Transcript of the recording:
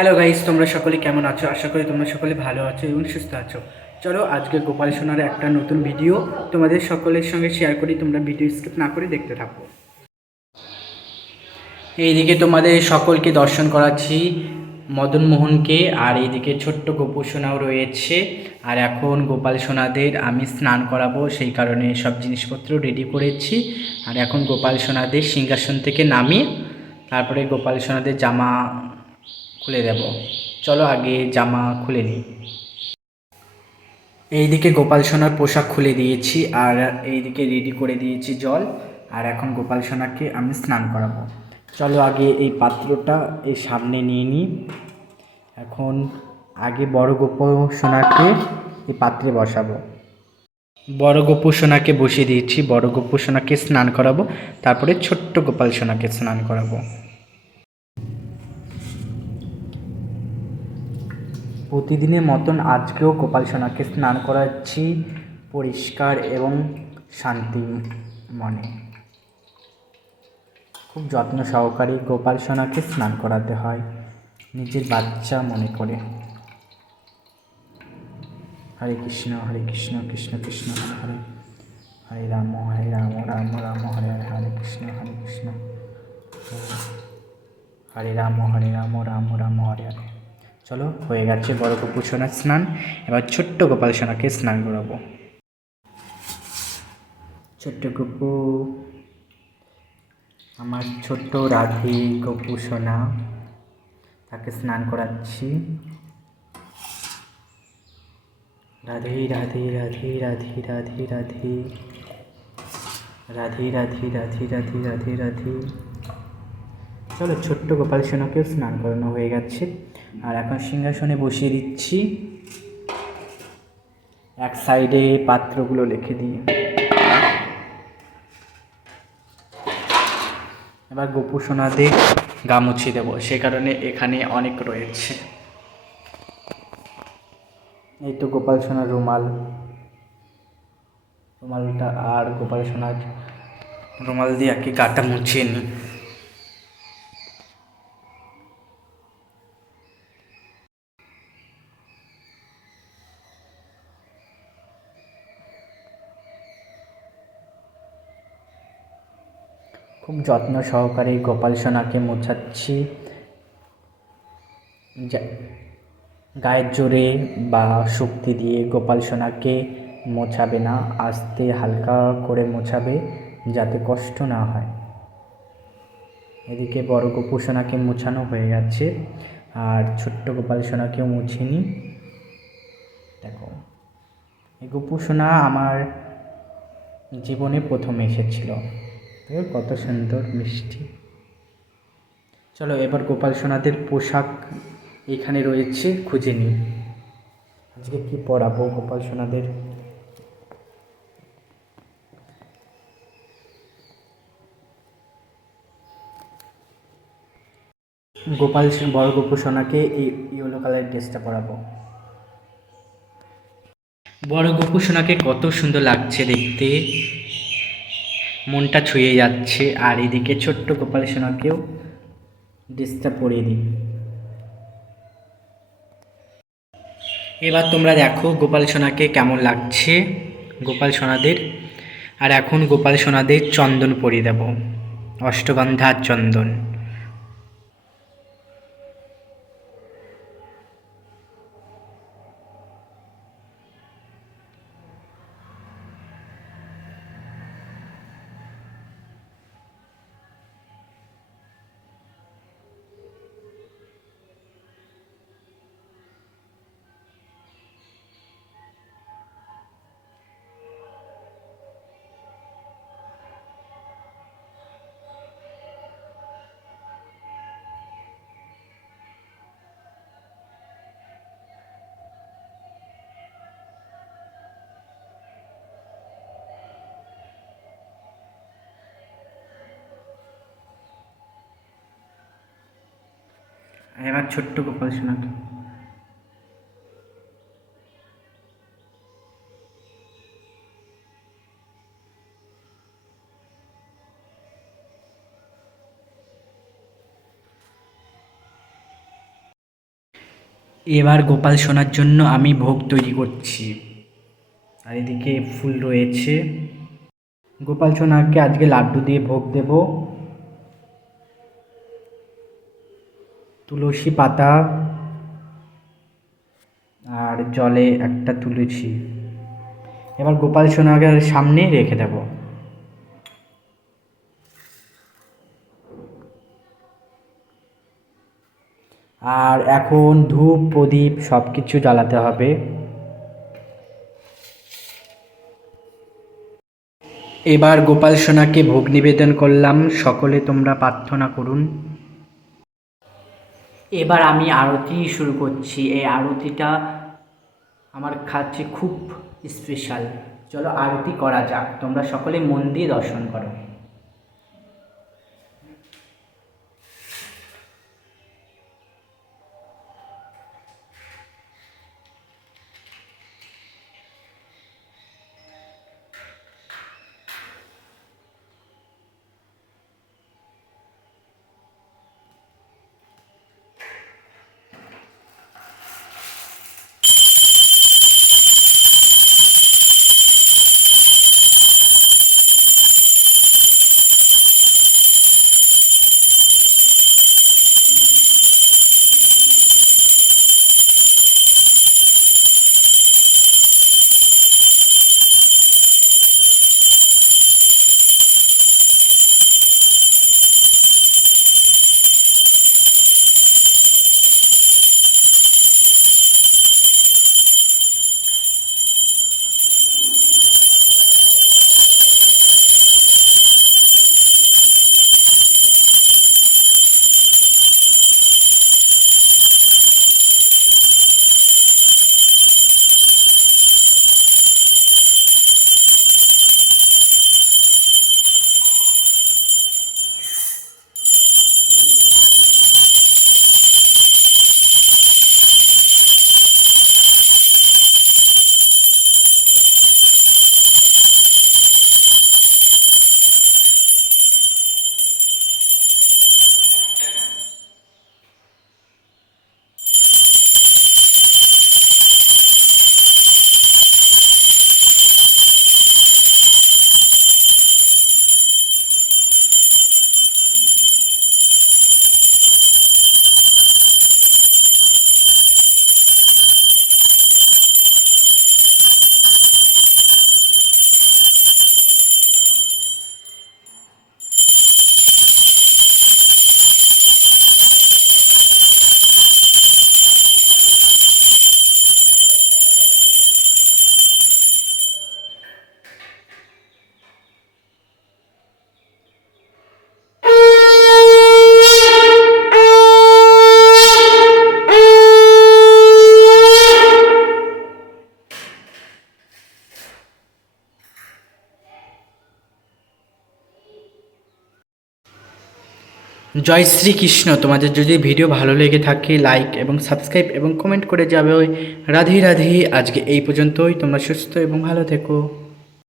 Hello guys, তোমরা সকলে কেমন আছো? আশা করি তোমরা সকলে ভালো আছো এবং সুস্থ আছো। চলো আজকে গোপাল সোনার একটা নতুন ভিডিও তোমাদের সকলের সঙ্গে শেয়ার করি। তোমরা ভিডিও স্কিপ না করে দেখতে থাকো। এইদিকে তোমাদের সকলকে দর্শন করাচ্ছি মদন মোহনকে, আর এইদিকে ছোট্ট গোপু সোনাও রয়েছে। আর এখন গোপাল সোনাদের আমি স্নান করাবো, সেই কারণে সব জিনিসপত্র রেডি করেছি। আর এখন গোপাল সোনাদের সিংহাসন থেকে নামিয়ে তারপরে গোপাল সোনাদের জামা খুলে দেব। চলো আগে জামা খুলে নিই। এইদিকে গোপাল সোনার পোশাক খুলে দিয়েছি, আর এইদিকে রেডি করে দিয়েছি জল। আর এখন গোপাল সোনাকে আমি স্নান করাবো। চলো আগে এই পাত্রটা এই সামনে নিয়ে নিই। এখন আগে বড় গোপাল সোনাকে এই পাত্রে বসাবো। বড় গোপু সোনাকে বসিয়ে দিয়েছি, বড় গোপু সোনাকে স্নান করাবো, তারপরে ছোট্ট গোপাল সোনাকে স্নান করাবো। প্রতিদিনের মতন আজকেও গোপাল সোনাকে স্নান করাচ্ছি পরিষ্কার এবং শান্তি মনে। খুব যত্ন সহকারে গোপাল সোনাকে স্নান করাতে হয়, নিজের বাচ্চা মনে করে। হরে কৃষ্ণ কৃষ্ণ কৃষ্ণ হরে হরে রাম রাম রাম হরে হরে, হরে কৃষ্ণ হরে রাম রাম রাম হরে হরে। চলো হয়ে গেছে বড় গোপু সোনার স্নান। এবার ছোট্ট গোপাল সোনাকে স্নান করাবো। ছোট্ট গোপু, আমার ছোট্ট রাধে গোপু সোনা, তাকে স্নান করাচ্ছি। রাধে রাধে রাধে রাধে রাধে রাধে রাধে রাধে রাধে রাধে রাধে রাধে। চলো ছোট্ট গোপাল সোনাকেও স্নান করানো হয়ে গেছে। আর এখন সিংহাসনে বসিয়ে দিচ্ছি, এক সাইডে পাত্রগুলো রেখে দিয়ে। এবার গোপু সোনাদের গা মুছিয়ে দেবো, সে কারণে এখানে অনেক রয়েছে। এই তো গোপাল সোনার রুমালটা, আর গোপাল সোনার রুমাল দিয়ে আর কি গাটা মুছিয়ে নিই। খুব যত্ন সহকারে গোপাল সোনাকে মোছাচ্ছি। গায়ের জোরে বা শক্তি দিয়ে গোপাল সোনাকে মোছাবে না, আস্তে হালকা করে মোছাবে, যাতে কষ্ট না হয়। এদিকে বড় গোপু সোনাকে মোছানো হয়ে গেছে, আর ছোট্ট গোপাল সোনাকেও মুছিয়ে নিই। দেখো, এই গোপু সোনা আমার জীবনে প্রথম এসেছিল, কত সুন্দর মিষ্টি। চলো এবার গোপাল সোনাদের পোশাক এখানে রয়েছে, খুঁজে নিই আজকে কি পরাবো গোপাল সোনাদের। বড় গোপু সোনাকে এই ইয়েলো কালারের ড্রেসটা পরাবো। বড় গোপু সোনাকে কত সুন্দর লাগছে দেখতে, মনটা ছুঁয়ে যাচ্ছে। আর এদিকে ছোট্ট গোপাল সোনাকেও ড্রেসটা পরিয়ে দিই। এবার তোমরা দেখো গোপাল সোনাকে কেমন লাগছে গোপাল সোনাদের। আর এখন গোপাল সোনাদের চন্দন পরিয়ে দেব, অষ্টগন্ধা চন্দন। এবার ছোট্ট গোপাল সোনাকে এবার গোপাল সোনার জন্য আমি ভোগ তৈরি করছি। আর এদিকে ফুল রয়েছে। গোপাল সোনাকে আজকে লাড্ডু দিয়ে ভোগ দেব। তুলসী পাতা আর জলে একটা তুলেছি। এবার গোপাল সোনাকে সামনে রেখে দেব। আর এখন ধূপ প্রদীপ সব কিছু জ্বালাতে হবে। এবার গোপাল সোনাকে ভোগ নিবেদন করলাম। সকলে তোমরা প্রার্থনা করুন। এবার আমি আরতি শুরু করছি। এই আরতিটা আমার কাছে খুব স্পেশাল। চলো আরতি করা যাক। তোমরা সকলে মন দিয়ে দর্শন করো। জয় শ্রীকৃষ্ণ। তোমাদের যদি ভিডিও ভালো লেগে থাকে লাইক এবং সাবস্ক্রাইব এবং কমেন্ট করে যাবে। রাধে রাধে। আজকে এই পর্যন্তই। তোমরা সুস্থ এবং ভালো থেকো।